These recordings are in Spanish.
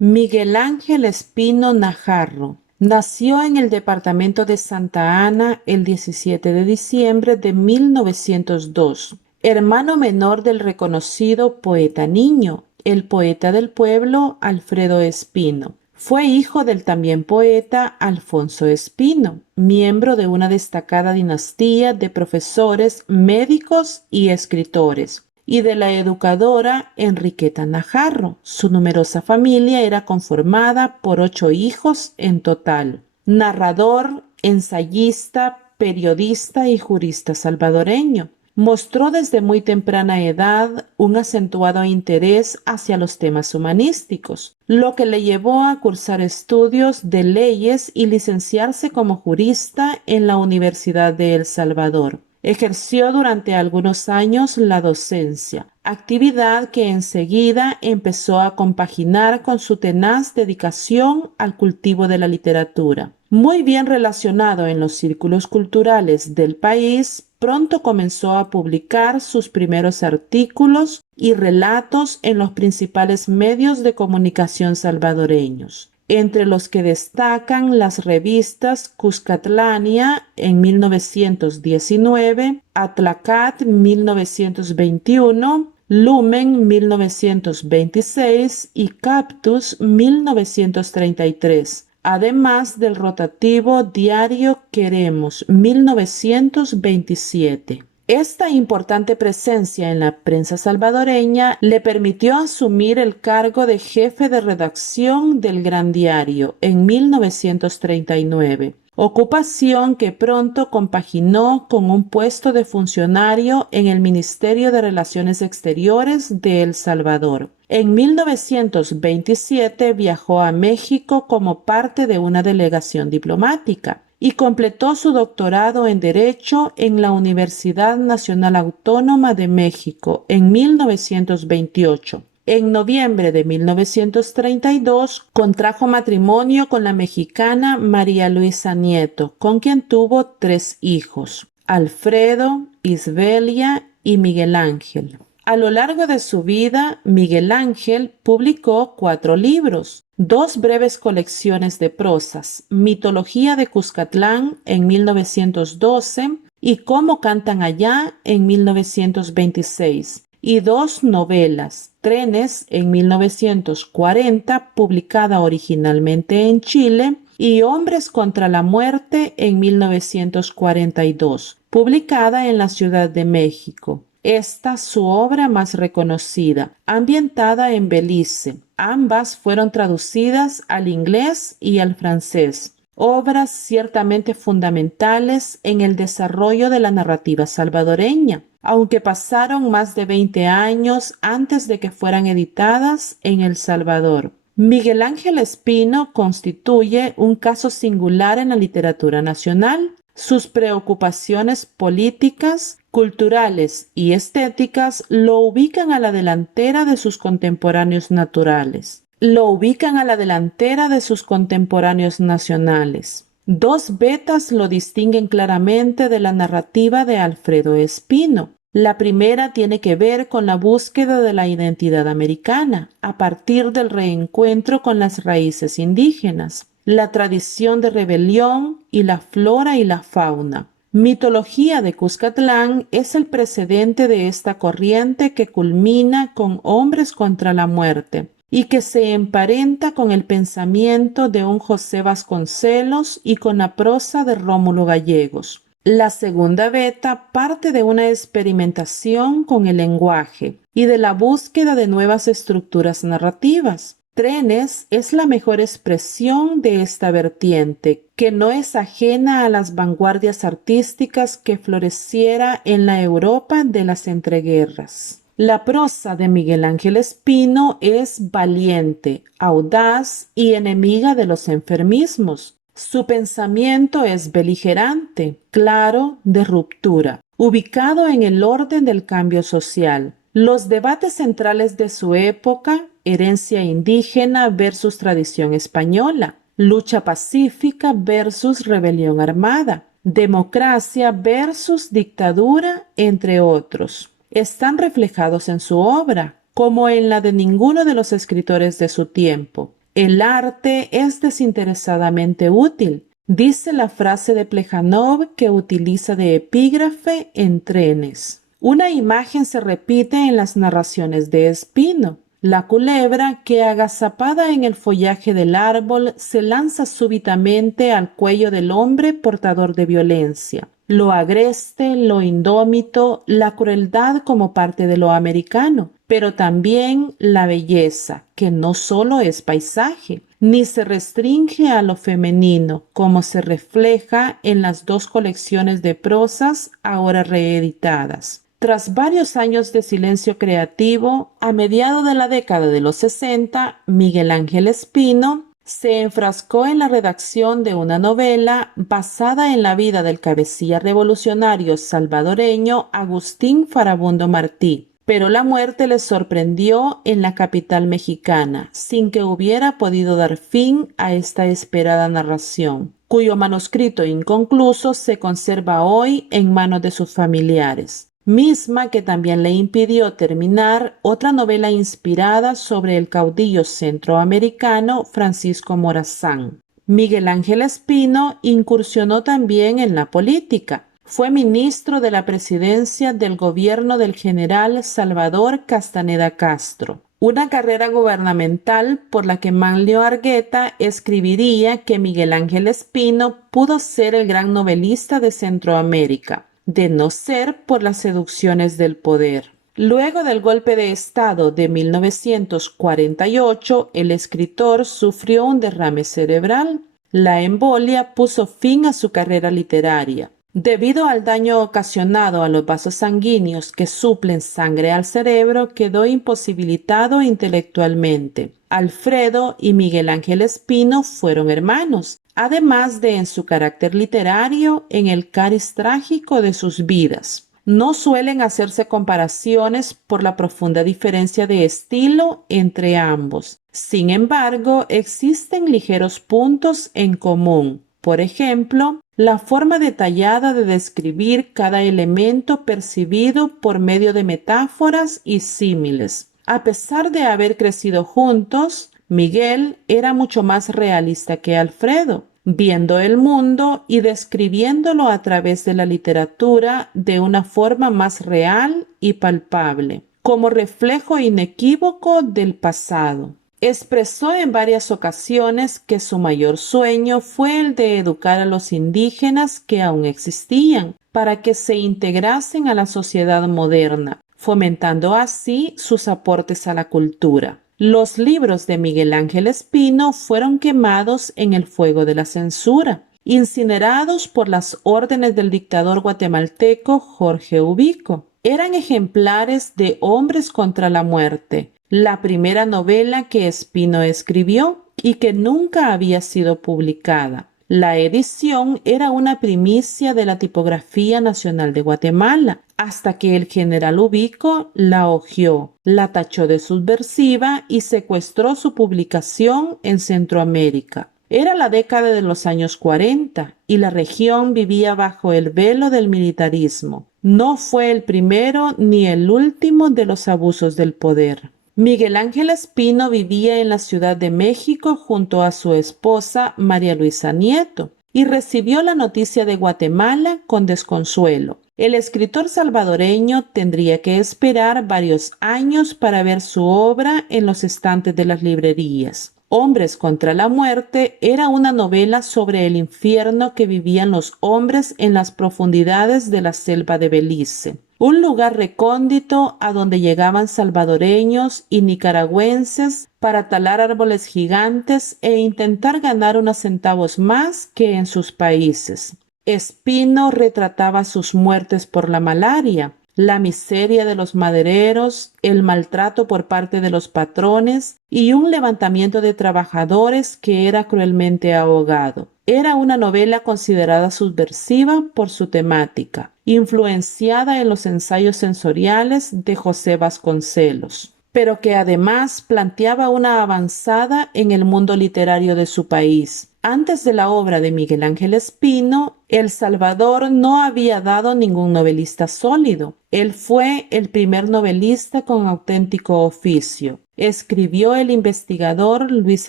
Miguel Ángel Espino Najarro nació en el departamento de Santa Ana el 17 de diciembre de 1902, hermano menor del reconocido poeta Niño, el poeta del pueblo Alfredo Espino. Fue hijo del también poeta Alfonso Espino, miembro de una destacada dinastía de profesores, médicos y escritores, y de la educadora Enriqueta Najarro. Su numerosa familia era conformada por 8 hijos en total. Narrador, ensayista, periodista y jurista salvadoreño. Mostró desde muy temprana edad un acentuado interés hacia los temas humanísticos, lo que le llevó a cursar estudios de leyes y licenciarse como jurista en la Universidad de El Salvador. Ejerció durante algunos años la docencia, actividad que enseguida empezó a compaginar con su tenaz dedicación al cultivo de la literatura. Muy bien relacionado en los círculos culturales del país, pronto comenzó a publicar sus primeros artículos y relatos en los principales medios de comunicación salvadoreños, entre los que destacan las revistas Cuscatlania en 1919, Atlacat 1921, Lumen 1926 y Cactus 1933. Además del rotativo diario Queremos 1927. Esta importante presencia en la prensa salvadoreña le permitió asumir el cargo de jefe de redacción del Gran Diario en 1939, ocupación que pronto compaginó con un puesto de funcionario en el Ministerio de Relaciones Exteriores de El Salvador. En 1927 viajó a México como parte de una delegación diplomática y completó su doctorado en Derecho en la Universidad Nacional Autónoma de México en 1928. En noviembre de 1932 contrajo matrimonio con la mexicana María Luisa Nieto, con quien tuvo 3 hijos, Alfredo, Isbelia y Miguel Ángel. A lo largo de su vida, Miguel Ángel publicó 4 libros, 2 breves colecciones de prosas, Mitología de Cuscatlán en 1912 y Cómo cantan allá en 1926, y 2 novelas, Trenes en 1940, publicada originalmente en Chile, y Hombres contra la Muerte en 1942, publicada en la Ciudad de México. Esta su obra más reconocida, ambientada en Belice. Ambas fueron traducidas al inglés y al francés. Obras ciertamente fundamentales en el desarrollo de la narrativa salvadoreña, aunque pasaron más de 20 años antes de que fueran editadas en El Salvador. Miguel Ángel Espino constituye un caso singular en la literatura nacional. Sus preocupaciones políticas, culturales y estéticas lo ubican a la delantera de sus contemporáneos naturales. Lo ubican a la delantera de sus contemporáneos nacionales. 2 vetas lo distinguen claramente de la narrativa de Alfredo Espino. La primera tiene que ver con la búsqueda de la identidad americana a partir del reencuentro con las raíces indígenas, la tradición de rebelión y la flora y la fauna. Mitología de Cuscatlán es el precedente de esta corriente que culmina con Hombres contra la Muerte y que se emparenta con el pensamiento de un José Vasconcelos y con la prosa de Rómulo Gallegos. La segunda beta parte de una experimentación con el lenguaje y de la búsqueda de nuevas estructuras narrativas. Trenes es la mejor expresión de esta vertiente, que no es ajena a las vanguardias artísticas que floreciera en la Europa de las entreguerras. La prosa de Miguel Ángel Espino es valiente, audaz y enemiga de los enfermismos. Su pensamiento es beligerante, claro, de ruptura, ubicado en el orden del cambio social. Los debates centrales de su época, herencia indígena versus tradición española, lucha pacífica versus rebelión armada, democracia versus dictadura, entre otros, están reflejados en su obra, como en la de ninguno de los escritores de su tiempo. El arte es desinteresadamente útil, dice la frase de Plejanov que utiliza de epígrafe en Trenes. Una imagen se repite en las narraciones de Espino. La culebra que agazapada en el follaje del árbol se lanza súbitamente al cuello del hombre portador de violencia. Lo agreste, lo indómito, la crueldad como parte de lo americano, pero también la belleza, que no solo es paisaje, ni se restringe a lo femenino, como se refleja en las dos colecciones de prosas ahora reeditadas. Tras varios años de silencio creativo, a mediados de la década de los 60, Miguel Ángel Espino se enfrascó en la redacción de una novela basada en la vida del cabecilla revolucionario salvadoreño Agustín Farabundo Martí, pero la muerte le sorprendió en la capital mexicana, sin que hubiera podido dar fin a esta esperada narración, cuyo manuscrito inconcluso se conserva hoy en manos de sus familiares, misma que también le impidió terminar otra novela inspirada sobre el caudillo centroamericano Francisco Morazán. Miguel Ángel Espino incursionó también en la política. Fue ministro de la presidencia del gobierno del general Salvador Castaneda Castro, una carrera gubernamental por la que Manlio Argueta escribiría que Miguel Ángel Espino pudo ser el gran novelista de Centroamérica, de no ser por las seducciones del poder. Luego del golpe de Estado de 1948, el escritor sufrió un derrame cerebral. La embolia puso fin a su carrera literaria. Debido al daño ocasionado a los vasos sanguíneos que suplen sangre al cerebro, quedó imposibilitado intelectualmente. Alfredo y Miguel Ángel Espino fueron hermanos, además de en su carácter literario, en el cariz trágico de sus vidas. No suelen hacerse comparaciones por la profunda diferencia de estilo entre ambos. Sin embargo, existen ligeros puntos en común. Por ejemplo, la forma detallada de describir cada elemento percibido por medio de metáforas y símiles. A pesar de haber crecido juntos, Miguel era mucho más realista que Alfredo, viendo el mundo y describiéndolo a través de la literatura de una forma más real y palpable, como reflejo inequívoco del pasado. Expresó en varias ocasiones que su mayor sueño fue el de educar a los indígenas que aún existían, para que se integrasen a la sociedad moderna, fomentando así sus aportes a la cultura. Los libros de Miguel Ángel Espino fueron quemados en el fuego de la censura, incinerados por las órdenes del dictador guatemalteco Jorge Ubico. Eran ejemplares de Hombres contra la muerte, la primera novela que Espino escribió y que nunca había sido publicada. La edición era una primicia de la Tipografía Nacional de Guatemala, hasta que el general Ubico la hojeó, la tachó de subversiva y secuestró su publicación en Centroamérica. Era la década de los años 40 y la región vivía bajo el velo del militarismo. No fue el primero ni el último de los abusos del poder. Miguel Ángel Espino vivía en la Ciudad de México junto a su esposa María Luisa Nieto y recibió la noticia de Guatemala con desconsuelo. El escritor salvadoreño tendría que esperar varios años para ver su obra en los estantes de las librerías. Hombres contra la muerte era una novela sobre el infierno que vivían los hombres en las profundidades de la selva de Belice. Un lugar recóndito a donde llegaban salvadoreños y nicaragüenses para talar árboles gigantes e intentar ganar unos centavos más que en sus países. Espino retrataba sus muertes por la malaria, la miseria de los madereros, el maltrato por parte de los patrones y un levantamiento de trabajadores que era cruelmente ahogado. Era una novela considerada subversiva por su temática, influenciada en los ensayos sensoriales de José Vasconcelos. pero que además planteaba una avanzada en el mundo literario de su país. Antes de la obra de Miguel Ángel Espino, El Salvador no había dado ningún novelista sólido. Él fue el primer novelista con auténtico oficio. Escribió el investigador Luis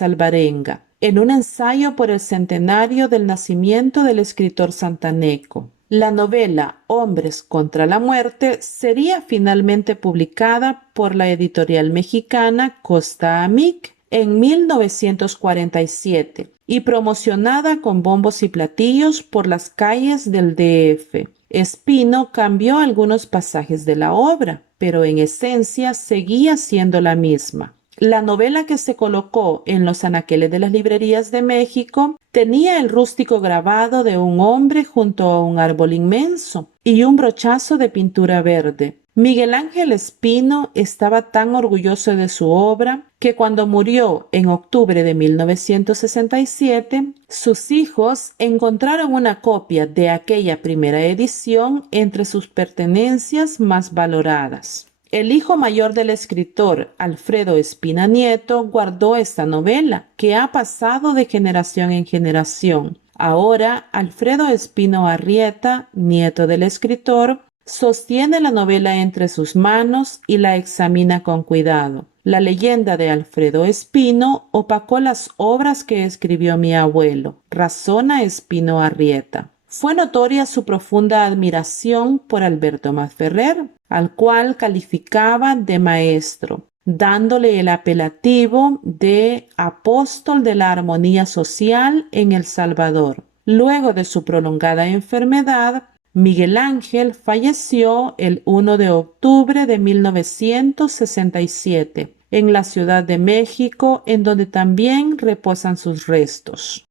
Alvarenga, en un ensayo por el centenario del nacimiento del escritor santaneco. La novela Hombres contra la muerte sería finalmente publicada por la editorial mexicana Costa Amic en 1947 y promocionada con bombos y platillos por las calles del DF. Espino cambió algunos pasajes de la obra, pero en esencia seguía siendo la misma. La novela que se colocó en los anaqueles de las librerías de México tenía el rústico grabado de un hombre junto a un árbol inmenso y un brochazo de pintura verde. Miguel Ángel Espino estaba tan orgulloso de su obra que cuando murió en octubre de 1967, sus hijos encontraron una copia de aquella primera edición entre sus pertenencias más valoradas. El hijo mayor del escritor, Alfredo Espina Nieto, guardó esta novela, que ha pasado de generación en generación. Ahora, Alfredo Espino Arrieta, nieto del escritor, sostiene la novela entre sus manos y la examina con cuidado. La leyenda de Alfredo Espino opacó las obras que escribió mi abuelo, razona Espino Arrieta. Fue notoria su profunda admiración por Alberto Masferrer, al cual calificaba de maestro, dándole el apelativo de apóstol de la armonía social en El Salvador. Luego de su prolongada enfermedad, Miguel Ángel falleció el 1 de octubre de 1967 en la Ciudad de México, en donde también reposan sus restos.